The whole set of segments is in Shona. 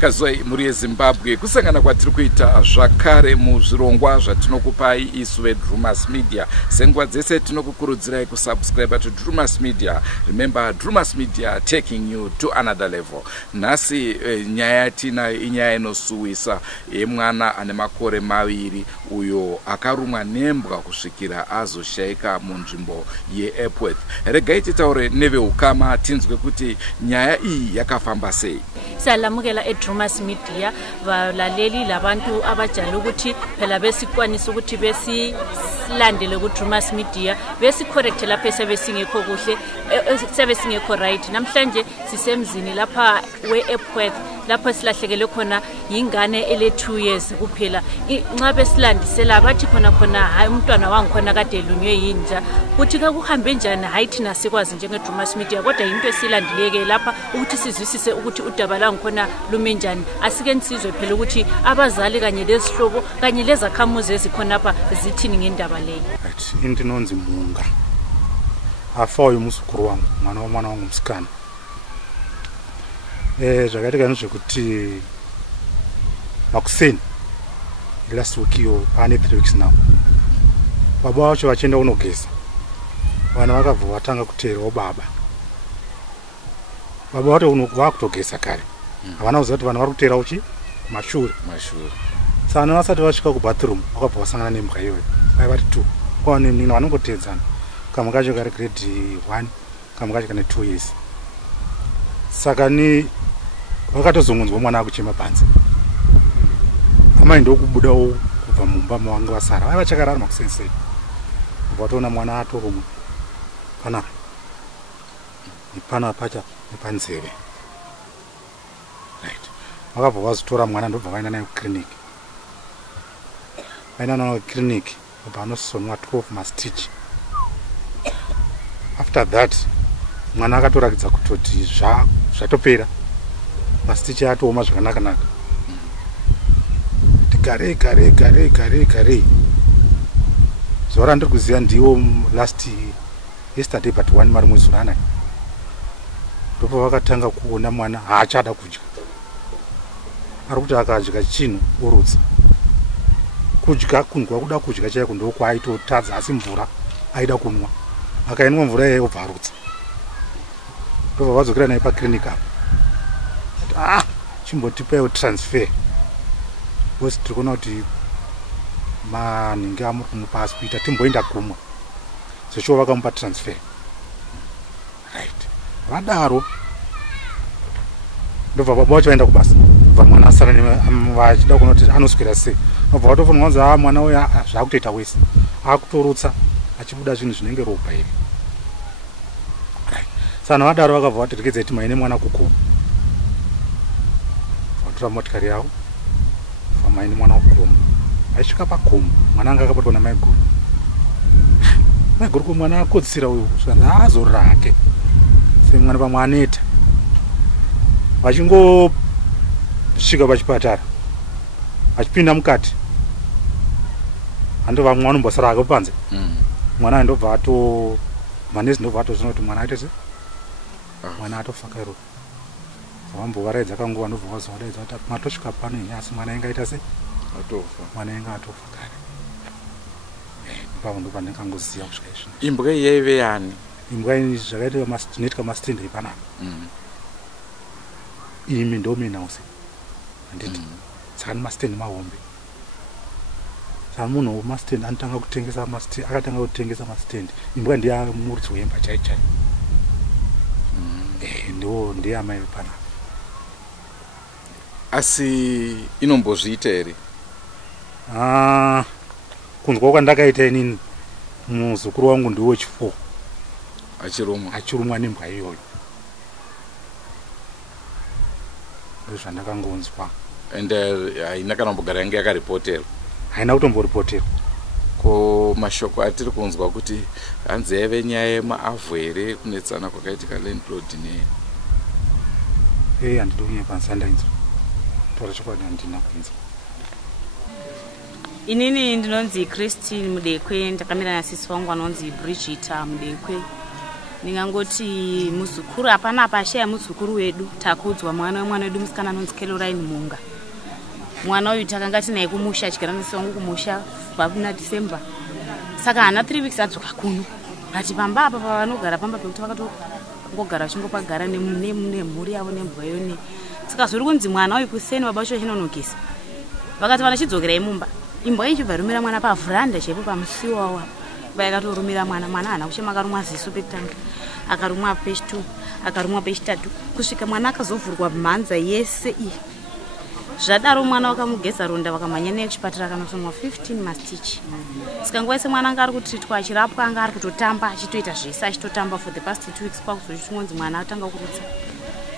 Kazoi muri Zimbabwe kusangana kwatiri kuita zvakare muzvirongwa zvatinokupai isu veDrumas Media. Sengwa dzese tinokukurudzirai kusubscribe to Drumas Media. Remember, Drumas Media taking you to another level. Nhasi nyaya yatina inyaya inosuwisa yemwana ane makore maviri uyo akarumwa nembwa kusvikira azoshaika munzvimbo yeEpworth. Regai titaure neveukama tinzwe kuti nyaya iyi yakafamba sei. Salamukela eDrumas Media valaleli labantu abajala ukuthi phela besikwanisa ukuthi besilandele kuDrumas Media besicorrect lapha esebesingekho kuhle sebesingekho right. Namhlanje sisemzini lapha weEpworth lapho silahlekele khona ingane ele 2 years kuphela. Nxa besilandisela bathi khona hayi umntwana wangikhona kade elunywe yinja kuthi kuhambe njani hayi thina sikwazi njengeDrumas Media kodwa into esilandileke lapha ukuthi sizwisise ukuthi udaba la ngikhona lume njani. Asike nisizwe phela ukuthi abazali kanye lezihlobo kanye lezakhamuzi ezikhona lapha zithini ngendaba leyo. Into inonzi Munga afayo umusukuru wangu mwana wangu msikana. Zvakaita kanizve kuti makuseni last week yo pane 3 weeks now baba wacho vachienda kunogeza vana vakabva vatanga kuteerawo baba vato vakutogeza kare havana kuziva kuti vanhu vari kuteera uchi mashure sana vasati vasvika kubathroom vakabva vasangana nembwa iyoyo vaiva vari 2 kwavanenina vanongotedzana kamwe kacho kari grade 1 kamwe kacho kane 2 years saka ni vakatozongonzwa mwana akuchema panze amai ndokubudawo kubva mumba mavanga vasara vaiva chakarara makusensei vatoona mwana atoromwe pana pacha nepanzeve right. Vakabva vazotora mwana ndobva vaenda naye kuclinic vaenda naye kuclinic obva anosonwa 12 mastitch. After that mwana akatorakidza kutoti zvatopera mastitch atooma zvakanaka gare zuva randiri kuziva ndiwo last yesterday but 1 mari mwezi uranai ndopo vakatanga kuona mwana haachada kudya ari kuti akadya chinhu urutsa kudya kundwa kuda kudya chaiko ndokwaitotadza asi mvura aida kunwa akainwa mvura iyeyo obva arutsa ndobva vadzokera naye paclinic apo chimbotipaiwo transfer bcause tiri kuona kuti manhingi amuri kumupa asi kuita timboenda kumwa zvechiwo vakamupa transfer right. Vadaro ndobva baba vacho vaenda kubasa bva mwana asara vachida kuona kuti anoswera sei vabva vatofanira kunzi mwana uyo zvaakutoita wese akutorutsa achibuda zvinhu zvinenge ropa iri right. Sana vadaro vakabva vatirekedzai kuti maine mwana kugomo vatora motikari yavo maine mwana kugomo aisvika pagomo mwana anga akabatwa namaiguru maiguru kumwana akodzisira uyu zvanzi azorora hake semwana pamwe aneta vachingosvika pachipatara vachipinda mukati andova mwana unombosara hake panze mwana ndobva ato manesi ndobva atozvina kuti mwana aite se mwana atofa kairo vambovaraidza kanguva ndobva vazovaradza kuti matosvika pano asi mwana ingaita se mwana inga atofa kare pavo ndopa ndingangoziva kusvika izvino. Imbwa yaive yani? Imbwa zvakaita zvinoitika masitende ipanapa imi ndo menause handiti saka ni masitende mahombe saka munhu wemasitende anotanga kutengesa masitende akatanga kutengesa masitende imbwa ndiye muridzi wemba chaichai ndiye amai vepanapa. Asi inombozviita here? Kunzwa kwandakaita inini muzukuru wangu ndiwo chifo achirumwa nembwa iyoyo ndozvandakangonzwa ende haina kana kumbogara yange yakaripoterwa? Haina kutomboripoterwa. Ko mashoko atiri kunzwa kuti hanzi yaive nyaya yemaavho here kunetsana kwakaitika landlord nei? Handidi kunyanya pansandainzwa tora chokwadi handina kuinzwa. Inini ndinonzi Christine Mudekwe, ndakamira nasisi wangu anonzi Bridget Mudekwe. Ndingangoti muzukuru hapana pashaya muzukuru wedu takudzwa mwana wedu musikana anonzi Caroline Munga. Mwana uyu takanga tinaye kumusha achigara nesu wangu kumusha babuna December. Saka hana 3 weeks adzoka kuno. Ati pamba apa pavanogara pamba pekuti vakatongogara vachingopagara nemhuri yavo nembwa yone. Saka zviri kunzi mwana uyu kuseni baba vacho chinonokisa. Vakati vanachidzokera imumba. Imbwa ichibva rumira mwana pavhuranda chaipo pamusiwo wawa. Vayakatorumira mwana hana kuchema akarumwa ziso pekutanga. Akarumwa page 2, akarumwa page 3. Kusvika mwana akazovhurwa mhanza yese iyi. Zvadaro mwana wakamugeza ronda vakamhanya naye kuchipatara akanosonwa 15 mastitch. Saka nguva yese mwana anga ari kutritwa achirapwa anga ari kutotamba achitoita zvese achitotamba for the past 2 weeks kwakuzochitongonzi mwana atanga kurutsa.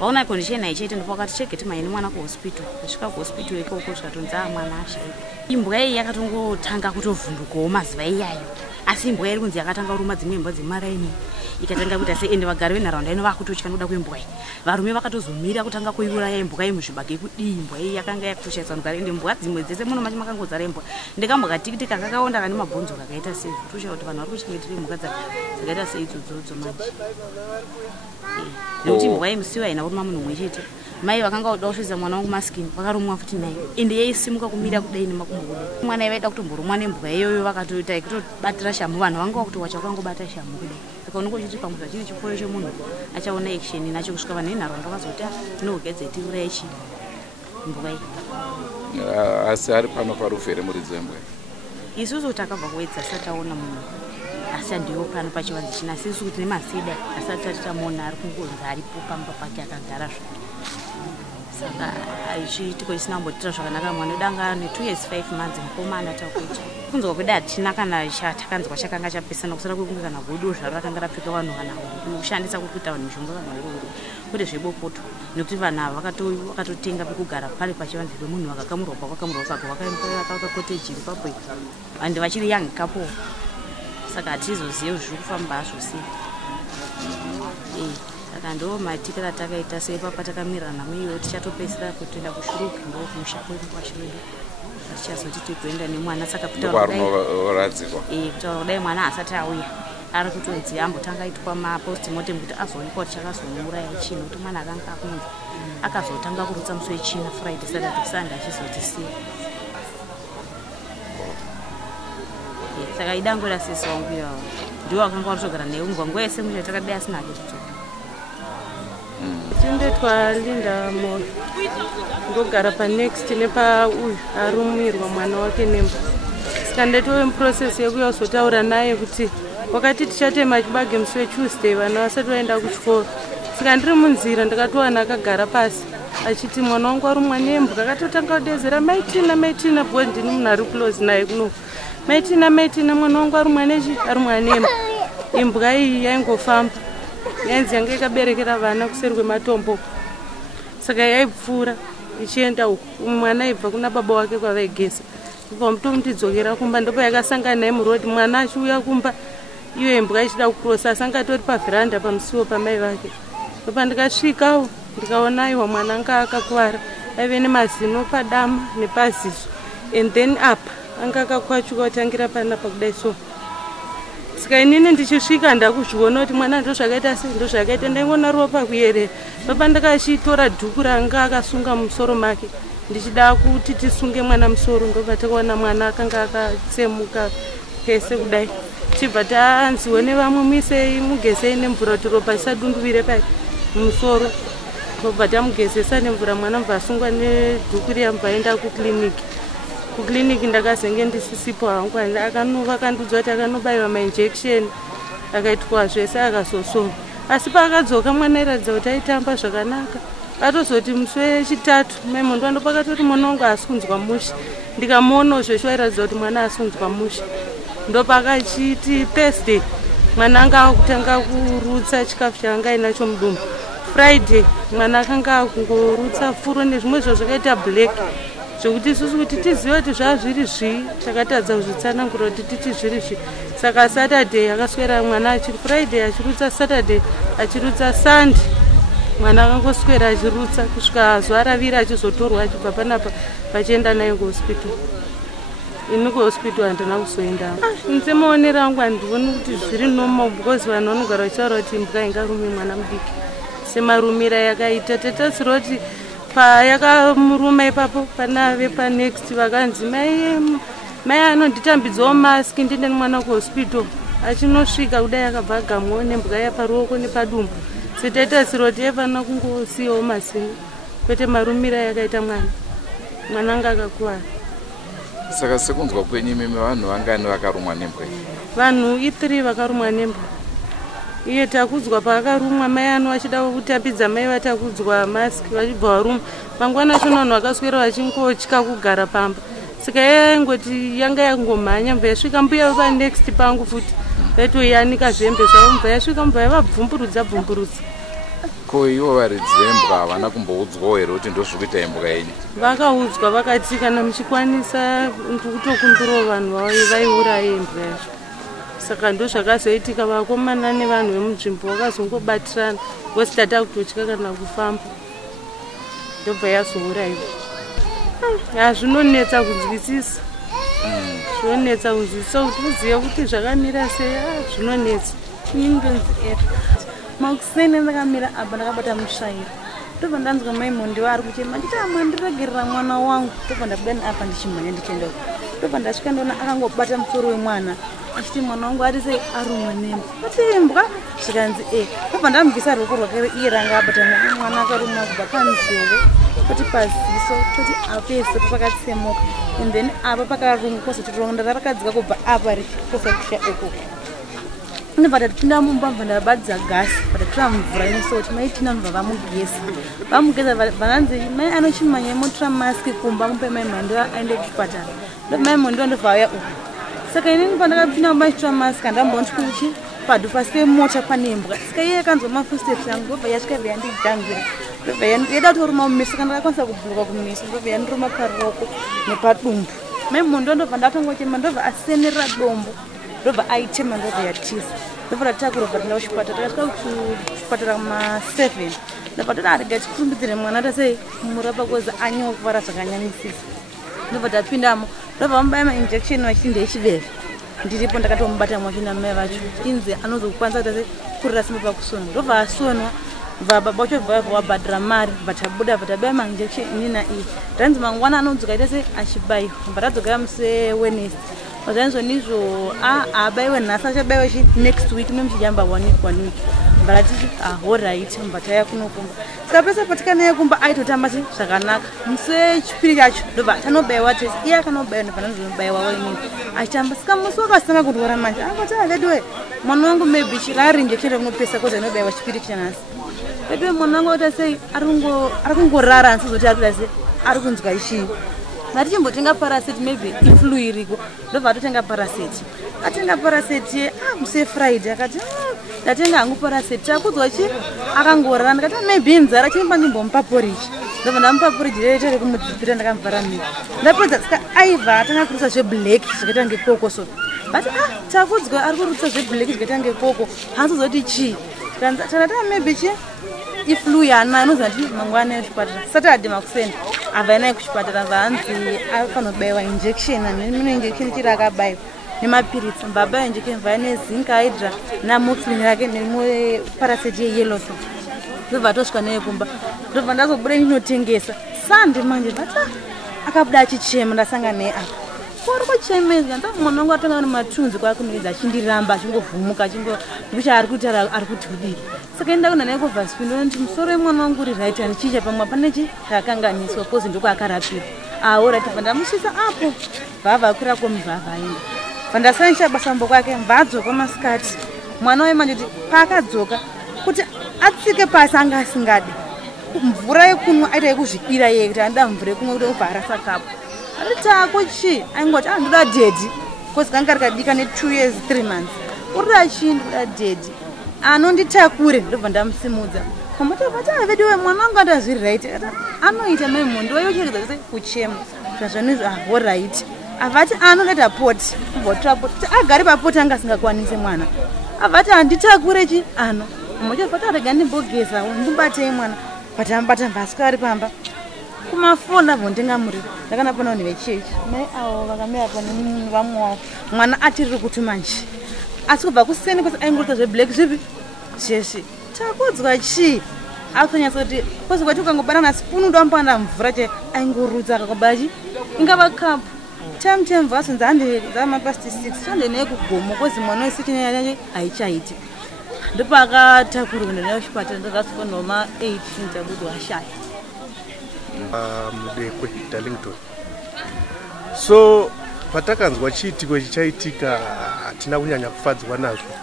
Vaona condition haichaite ndipo vakati chegeti maini mwana kuhospital. Kusvika kuhospital ikoko zvikatonzi mwana ashaika. Imbwa iyi yakatongotanga kutovhundukawo mazuva iyayo. Asi imbwa iri kunzi yakatanga kuruma dzimwe imbwa dzemaraini. Ikatanga kuita se ende vagari venharaunda ino vakutotya nokuda kwembwa iyi. Varume vakatozomira kutanga kuiuraya imbwa iyi muzvibage kudii imbwa iyi yakanga yakushaisa nogara ende imbwa dzimwe dzese muno macho makangozara imbwa. Ndekambwa katikiti kakakaonda kane mabhonzo kakaita sei kutosha kuti vanhu vari kuchengetera imbwa dzakaita sei idzodzo manje. Nokuti imbwa iyi musiwo haina kuruma munhu mumwe chete. Mai vakanga voda kusvitsa mwana wangu masikini vakarumwa futi naye ende yaisimuka kumira kudai nemakumbo kudai. Mwana aivaida kutomborumwa nembwa iyoyo vakatoita ikutobatira shamu vanhu vanga kuti wacha kwangobata shamu kudai. Saka unenge uchiti pamwe chiri chipfuyo chemunhu achaona action nacho kusvika vanhu venharaunda vakazoti tinogadzeti uraya chii imbwa iyi. Asi ari pano parufere muridzi wembwa. Isusu takabva kuedza sataona munhu asi handiwo pano pachivanze china sisi kuti nemasida asati tatitamona ari kungonzi aripo pamba pake akagara zvake. Saka aichitiko chisina kumbotira zvakanaka mwana udanga ne 2 years 5 months mukomana takuita. Kunzwa kweda hatina kana chatakanzwa chakanga chapesana kusara kwekunge kana godo zvarakanga rapfeka vanhu kana kushandisa kukuita vanhu mishonga kana ururu. Kuti zvebopoto nokuti vanhu ava vakatotenga pekugara pari pachivanze pemunhu vakakamurwa kwakakamurwa pake vakaempa cottage ipapo ande vachiri young couple. Saka hatizozive zviri kufamba hazvo sei. Saka ndo matikira takaita seipapa takamirana muiwo tichatopedzisira kutoenda kushuruki ndo kumusha kwedu kwashuruki. Tichazoti tigoenda nemwana saka kutaura kudai mwana asati auya ari kutonzi ambotanga itwa mapostmortem kuti azoonekwa kuti chakazomuuraya chii nokuti mwana akanga akunzi akazotanga kurutsa musi wechina Friday Saturday Sunday achizotisiya. Saka idango rasisi wangu yawo ndiwo akanga watogara naye nguva yese mucha takadai asina kutodzoka. Tindetwa Linda Moyo ndogara panext nepauyu arumirwa mwana wake nembwa. Saka ndetove muprocess yekuya kuzotaura naye kuti wakati tichatema chibage musi weTuesday vana vasati vaenda kuchikoro. Saka ndiri munzira ndakatowana akagara pasi achiti mwana wangu arumwa nembwa. Akatotanga kudezera maitina bwe ndini munhu ari close naye kuno. Maitina mwana wangu arumwa nechi arumwa nembwa. Imbwa iyi yaingofamba yanzi yanga ikaberekera vana kuseri kwematombo. Saka yaipfuura ichienda uku mwana aibva kuna baba wake kwavaigesa. Ibva mutomutidzokera kumba ndipo yakasangana naye murodi mwana achiuya kumba iyo imbwa ichida kukurosa asanga atori pavhiranda pamusiwo pamai vake. Ndipo ndikasvikawo ndikaona aiwa mwana anga akakwara aive nemazino padama nepaziso and then apa anga akakwachuka kutangira panapa kudai so. Saka inini ndichisvika ndakuzviona kuti mwana ndo zvakaita sei ndo zvakaita ndaingona ropa kuyerera. Baba ndakachitora dhuku ranga akasunga musoro make ndichida kuti tisunge mwana musoro ndobva takaona mwana akanga akatsemuka pese kudai. Chibva tanziwe nevamwe muisei mugezei nemvura kuti ropa risadunduvire pai musoro. Ndobva tamugezesa nemvura mwana mbva asungwa nedhuku riya mbva aenda kukiliniki. Kukiliniki ndakazenge ndisisipo hangu akanuva akandudzwa kuti akanobayiwa mainjection akaitwa zvese akazosova. Asi paakadzoka mwana airatidza kuti aitamba zvakanaka. Atozoti musi wechitatu maimondo andopakatoti mwana wangu haasi kunzwa musha. Ndikamuonawo zvesho airatidza kuti mwana haasi kunzwa musha. Ndopakachiti Thursday mwana anga akutanga kurutsa chikafu chaanga ainacho mudumbu. Friday mwana akanga akungorutsa furo nezvimwe zvakaita black. Zvokuti isusu kuti tizive kuti zvazviri zvii takatadza kuzvitsanangura kuti titi zviri zvii. Saka Saturday akaswera mwana achiri Friday achirutsa Saturday achirutsa Sunday mwana akangoswera achirutsa kusvika zuva ravira achizotorwa achibva panapa vachienda naye kuhospital. ini kuhospital handina kuzoenda. Semaonero angu handioni kuti zviri normal because vanhu vanogara vachitaura kuti imbwa ingarumi mwana mudiki semarumira yakaita. Tatasira kuti payakamuruma ipapo panave panext vakanzi mai anonditambidzawo maski ndiende nemwana kuhospital. Achinosvika kudai akabva agamwawo nembwa yaparuoko nepadumbu. Setatasira kuti yaifanira kungosiyawo masini kwete marumira yakaita mwana anga akakuwara. Saka sekunzwa kwenyu imimi vanhu vangani vakarumwa nembwa? Vanhu 3 vakarumwa nembwa. Iye takudzwa paakarumwa mai ano vachida kutambidza mai vatakudzwa maski vachibva varumwa. Mangwana acho vanhu vakaswera vachingotya kugara pamba. Saka yaingoti yanga yangomhanya mbva yasvika mbuya panext pangu futi vaitoyanika zvembe zvavo mbva yasvika mbva yavabvumburudza. Ko ivo varidzi vembwa havana kumboudzwawo here kuti ndozvikuita imbwa yenyu? Vakaudzwa vakati kana muchikwanisa kutokumbirawo vanhu vaiuraye imbwa yacho. Saka ndozvakazoitika vakomana nevanhu vemunzvimbo vakazongobatirana vose tata kutotya kana kufamba ndobva yazouraiwa. Zvinonetsa kunzwisisa. Zvinonetsa kunzwisisa kuti uzive kuti zvakamira sei. Zvinonetsa. Makuseni ndakamira apa ndakabata mutsvairo. Ndobva ndanzwa maimondi vari kuchema nditi amwandiregerera mwana wangu. Ndobva ndabuda apa ndichimhanya ndichienda. Ndobva ndasvika ndona akangobata musoro wemwana achiti mwana wangu ari sei arumwa nembwa. Ati imbwa zvikanzi ndobva ndamubvisa ruoko rwake iye ranga abata mwana akarumwa kubva panzeve toti paziso toti apese pakatsemuka and then apa pakarumwa kwozoti ronda rakadzika kubva apa richiposa kusha uko. Ndobva ndatipinda mumba bva ndabadza gasi ndatora mvura inosoti maitina bva vamugeza vananzi mai anochimhanya motora maski kumba mupe mai mhando aende kuchipatara. Mai mhando ndobva auya uko. Saka inini pandakapinda mumba ichitora maski handambonti kuchi padhupa semota pane imbwa. Saka iye akanzwa mafootsteps yangu ndobva yasvika yandidhangira. Ndobva yada kutoruma mumeso saka ndakakwanisa kubhuruka kumeso ndobva yandiruma paruoko nepadumbu. Mai mhando ndobva ndakangochema ndobva asenerera dombo. Ndobva aitema ndobva yatiza. Ndobva ndatakura bva tinda kuchipatara. Takasvika kuchipatara kuma7. Ndobva toti arega tikurumbidzire mwana tasei kumurapa kozi anyokuvara zvakanyanyisisa. Ndobva tapindamo ndobva mubaya mainjection vachiti ndechiveve. Ndiripo ndakatomubata mwachina mai vacho inzi anozokwanisa kuti kurira simba pakusona. Ndobva asonwa bva baba vacho vabhadhira mari vatabuda vatabaya mainjection ini naiye. Ndanzi mangwana anodzoka ita sei achibayiwa. Mbva tadzokera muse Wednesday. Wazanzo nizvo abaiwe nhasi achabayiwa next week nemuchijamba 1 week. Mbatiti alright mbataya kunokumba. Saka pesa patikana kumba aitotamba zvakanaka. Muse chipiri chacho ndobva tanobayiwa tese iye akanobayiwa ndopanozobayiwa waini. Achitamba saka musi wakasanga kurwara manje akati vedwe mwana wangu maybe chirari injection kunopesa koza inobayiwa chipiri chanhasi. Vedwe mwana wangu ota sei ari kungorara ansizoti ari sei ari kunzwa ichii. Ngatichimbotenga parasite maybe iflu iriko. Ndobva totenga parasite. Atenga parasite muse Friday akati ndatenga hangu parasite takudzwa chi akangorara ndikati maybe inzara chimba ndimbomupa porridge. Ndobva ndamupa porridge rete rekumudzipira ndakamvara miri. Ndapedza saka aibva atanga kurutsa zveblack zvakaita ngekoko. But takudzwa ari kurutsa zveblack zvakaita ngekoko. Haazozoti chi. Tanzata maybe chi iflu yana inozati mangwana yekuchipatara. Saturday makuseni abva naye kuchipatara vanzi afanobayiwa injection nemimwe injection chiri akabayiwa nemapiritsi mbaba injection vaya nezinc hydra namoxilin yake nemwe parasite yeyellow fever. Ndobva tosvika naye kumba ndobva ndazobuda ndinotengesa sande manje ndati akabuda achichema ndasangana naye apa uri kuchemeza ndati mwana wangu atanga nematunzi kwakunoedza achindiramba achingovhumuka ndikuti ari kuti kudii. Saka ndaenda naye kuhospital ndoti musoro wemwana wangu uri right and chicha pamwe pane chi chakanganiswa kozi ndiko akarapira. Right bva ndamusvisa apo bva akwira komubva aenda. Bva ndasanisha basa mbo kwake mbva adzoka masikati. Mwana wemanje kuti paakadzoka kuti atsike pasi anga asingadi. Mvura yekunwa aita yekuzvidira yeye kuti anda mvura yekunwa kuti ubva arasa kapo. Ariti ako chi aingoti ndoda dedi kozi kanga rikadika ne2 years 3 months. Uri achini ndoda dedi. Anonditakure ndobva ndamusimudza. Kamata vedwe mwana wangu andazviri right. Anoita maimondi wayocheredza kuti kuchema. Zvazvanizvo alright. Avati anoleta pot. Kubotra pot. Agari papoti anga singakwanise mwana. Avati anditakure chi mmoja fata rega ndimbogeza ndibate mwana. Patambata mbasikari pamba. kumafoni abvo ndingamuri ndakanapona vanhu vechechi mai avo vakamira pane vamwe wavo mwana atiriri kuti manje asi kubva kuseni kwese aingurita zveblack zvipi zveshe takudzwa chii akutonyatsa kuti kwese kwati ukangobatana spunu ndoambana mvura che aingurutsa akabachi ingava kapu time vasinzi handi zamapasti 6 shande nekugomo kwezi mwana wese chinyayache haichaiti ndopakatakurwa ndinayo chipatara ndakasifonoma 8 ndabudi washaya mudekwe Darlington. So patakanzwa chiitiko chichaitika hatina kunyanya kufadzwa nazvo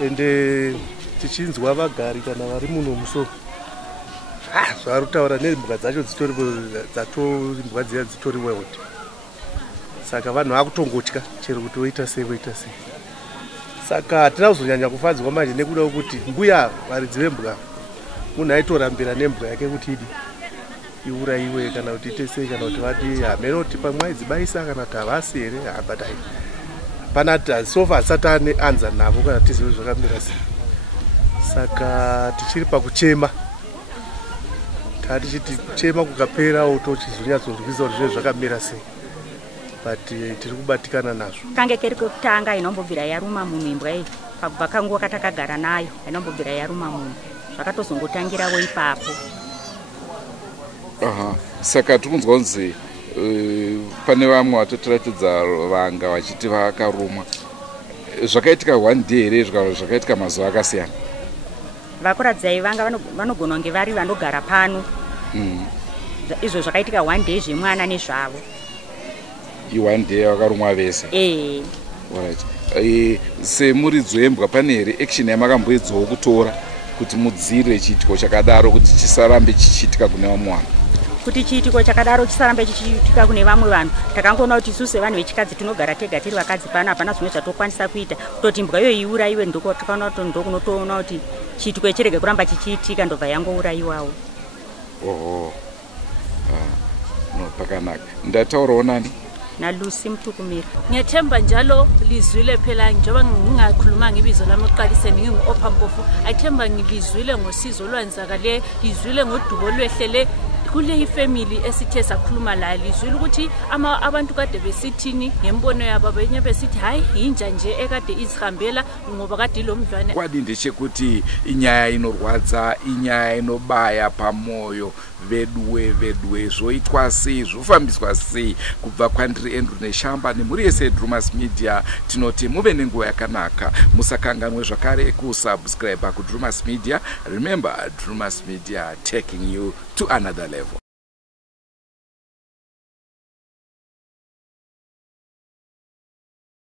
ende tichinzwa vagari kana vari muno musoro zvari kutaura nembwa dzacho imbwa dziya dzitori world saka vanhu vakutongotya chero kuti woita sei saka hatina kuzonyanya kufadzwa manje nekuda kuti mbuya varidzi vembwa munhu aitorambira nembwa yake kuti idi iurayiwe kana kuti ite sei kana kuti vati hamene kuti pamwe aidzibayisa kana kuti havasi here but hapana sofa asati ane anza navo kana tizive zvakamira sei saka tichiri pakuchema tichiti kuchema kukaperawo tochizonyatsonzwisa kuti zvinhu zvakamira sei but tiri kubatikana nazvo kange keri kwekutanga inombobvira yaruma munhu imbwa iyi pakubva kanguva katakagara nayo inombobvira yaruma munhu zvakatozongotangirawo ipapo. Saka tikunzwa kunzi pane vamwe vatotiratidza vanga vachiti vakarumwa zvakaitika one day here zvakaitika mazuva akasiyana vakuradzai vanga vanogona kunge vari vanogara pano izvo zvakaitika one day zvemwana nezvavo one day vakarumwa vese semuridzi wembwa pane here action yamakamboedzawo kutora kuti mudzire chiitiko chakadaro kuti chisarambe chichiitika kune vamwe vanhu kuti chiitiko chakadaro chisarambe chichiitika kune vamwe vanhu takangoona kuti isusu sevanhu vechikadzi tinogara tega tiri vakadzi pano hapana zvimwe zvatokwanisa kuita kutoti mbwa iyo iurayiwe tikaona kuti ndokunotoona kuti chiitiko ichirege kuramba chichiitika ndobva yangourayiwawo. Pakanaka ndataurawo nani naLucy Mtukumira. Ngiyathemba njalo lizwile phela njengoba ngingakhuluma ngebizo lami oqalise ngingu-Opha Mpofu ayithemba ngilizwile ngosizo olwenzakale lizwile ngodubo lwehlele kule ifamily esithe sakhuluma la lizwile ukuthi abantu kade besithini ngembono yabo benye besithi hayi yinja nje ekade izihambela ngoba kade lo mdlwane kwadinde chekuti inyaya inorwadza inyaya inobaya pamoyo vedwe zvoitwa sei zvofambiswa sei kubva kwandiri Andrew Neshamba nemhuri yese yeDrumas Media tinoti muve nenguva yakanaka musakanganwe zvakare kusubscribe kuDrumas Media. Remember, Drumas Media taking you to another level.